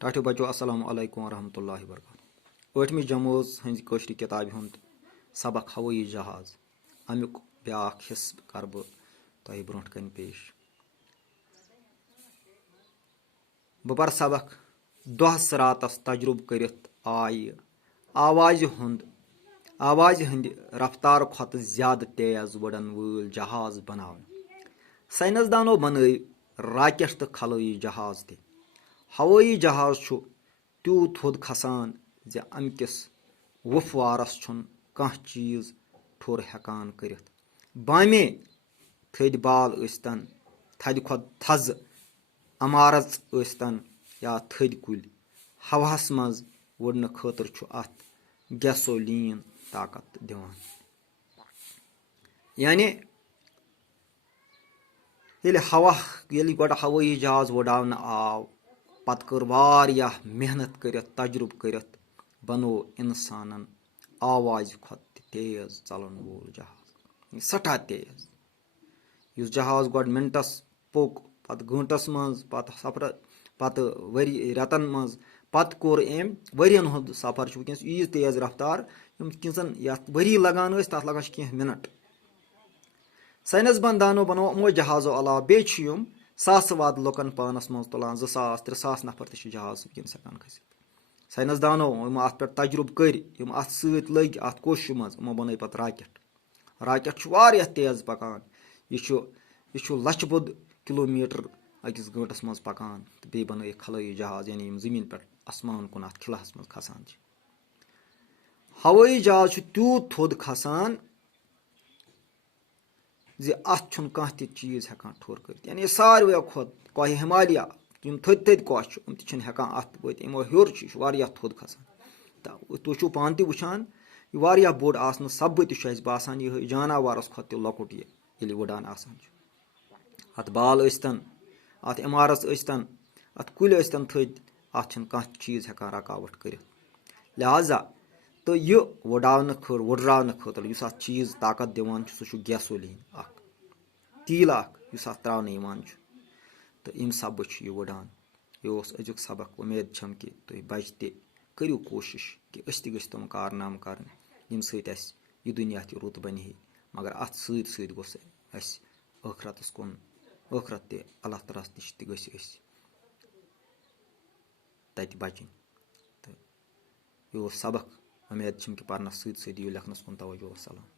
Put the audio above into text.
ٹاٹھیو بچو السلام علیکم ورحمۃ اللہ وبرکاتہ 8ویں جمٲژ ہٕنٛزِ کٲشرِ کِتابہِ ہُنٛد سبق ہوٲیی جہاز امیُک بیٛاکھ حِصہٕ کَرٕ بہٕ تۄہہِ برونٛٹھ کَنہِ پیش. بہٕ پَرٕ سبق. دۄہس راتس تجرُبہٕ کٔرِتھ آیہِ آوازِ ہٕنٛدِ رفتارٕ کھۄتہٕ زیادٕ تیز وُڈن وٲلۍ جہاز بناونہٕ. ساینسدانو بنٲوۍ راکٹ تہٕ خلٲیی جہاز تہِ. ہوٲیی جہاز چھُ تیوٗت تھوٚد کھسان زِ اَمہِ کِس وُپھوارس چھُنہٕ کانٛہہ چیٖز ٹھوٚر ہٮ۪کان کٔرِتھ. بامے تھٔدۍ بال ٲسۍتن، تھدِ کھۄتہٕ تھزٕ عمارژ ٲسۍتن یا تھٔدۍ کُلۍ، ہوہس منٛز وُڈنہٕ خٲطرٕ چھُ اتھ گیسولیٖن طاقت دِوان. یعنی ییٚلہِ گۄڈٕ ہوٲیی جہاز وُڈاونہٕ آو، پتہٕ کٔر واریاہ محنت کٔرِتھ تجرُبہٕ کٔرِتھ بنوو انسانن آوازِ کھۄتہٕ تہِ تیز ژلن وول جہاز، سٮ۪ٹھاہ تیز. یُس جہاز گۄڈٕ منٹس پوٚک، پتہٕ گٲنٛٹس منٛز، پتہٕ رٮ۪تن منٛز، پتہٕ کوٚر أمۍ ؤرین ہُنٛد سفر. چھُ وٕنکیٚنس ییٖژ تیز رفتار یِم کینٛژن یتھ ؤری لگان ٲسۍ تتھ لگان چھِ کینٛہہ مِنٹ. ساینس دانو بنوو یِمو جہازو علاوٕ بیٚیہِ چھِ یِم ساسہٕ وادٕ لُکن پانس منٛز تُلان. 2000 3000 نفر تہِ چھِ جہاز وٕنکیٚنس ہٮ۪کان کھٔسِتھ. ساینس دانو یِم اتھ پٮ۪ٹھ تجرُبہٕ کٔرۍ، یِم اتھ سۭتۍ لٔگۍ اتھ کوششہِ منٛز، یِمو بنٲے پتہٕ راکٹ چھُ واریاہ تیز پکان. یہِ چھُ لچھِ بوٚد کِلوٗمیٖٹر أکِس گٲنٛٹس منٛز پکان. تہٕ بیٚیہِ بنٲیِکھ خلٲیی جہاز، یعنی یِم زٔمیٖن پٮ۪ٹھ آسمان کُن اتھ خِلاہس منٛز کھسان چھِ. ہوٲیی جہاز چھُ تیوٗت تھوٚد کھسان زِ اتھ چھُنہٕ کانٛہہ تہِ چیٖز ہٮ۪کان ٹھوٚر کٔرِتھ. یعنی ساروٕیو کھۄتہٕ کوہ ہِمالیا، یِم تھٔدۍ کوہ چھِ، یِم تہِ چھِنہٕ ہٮ۪کان اتھ وٲتِتھ. یِمو ہیوٚر چھُ، یہِ چھُ واریاہ تھوٚد کھسان. تہٕ تُہۍ چھِو پانہٕ تہِ وٕچھان یہِ واریاہ بوٚڑ آسنہٕ سببہٕ تہِ چھُ اَسہِ باسان یِہوے جاناوارس کھۄتہٕ تہِ لۄکُٹ ییٚلہِ وٕڈان آسان چھُ. اتھ بال ٲسۍتن، اتھ عمارژ ٲسۍتن، اتھ کُلۍ ٲسۍتن تھٔدۍ، اتھ چھِنہٕ کانٛہہ چیٖز ہٮ۪کان رکاوٹ کٔرِتھ. لہذا تہٕ یہِ وُڈراونہٕ خٲطرٕ یُس اتھ چیٖز طاقت دِوان چھُ سُہ چھُ گیسولیٖن اکھ، تیٖل اکھ یُس اتھ تراونہٕ یِوان چھُ. تہٕ اَمہِ سببہٕ چھُ یہِ وُڈان. یہِ اوس أزیُک سبق. اُمید چھم کہِ تُہۍ بچہِ تہِ کٔرِو کوٗشش کہِ أسۍ تہِ گٔژھۍ تِم کارنامہٕ کرٕنۍ ییٚمہِ سۭتۍ اَسہِ یہِ دُنیا تہِ رُت بنہِ ہے. مگر اتھ سۭتۍ سۭتۍ گوٚژھ اَسہِ ٲخرت تہِ اللہ تعالیٰ نِش تہِ گٔژھۍ أسۍ تتہِ بچٕنۍ. تہٕ یہِ اوس سبق. اُمید چھم کہِ پرنس سۭتۍ سۭتۍ دِیِو لیکھنس کُن توجہ. وسلام.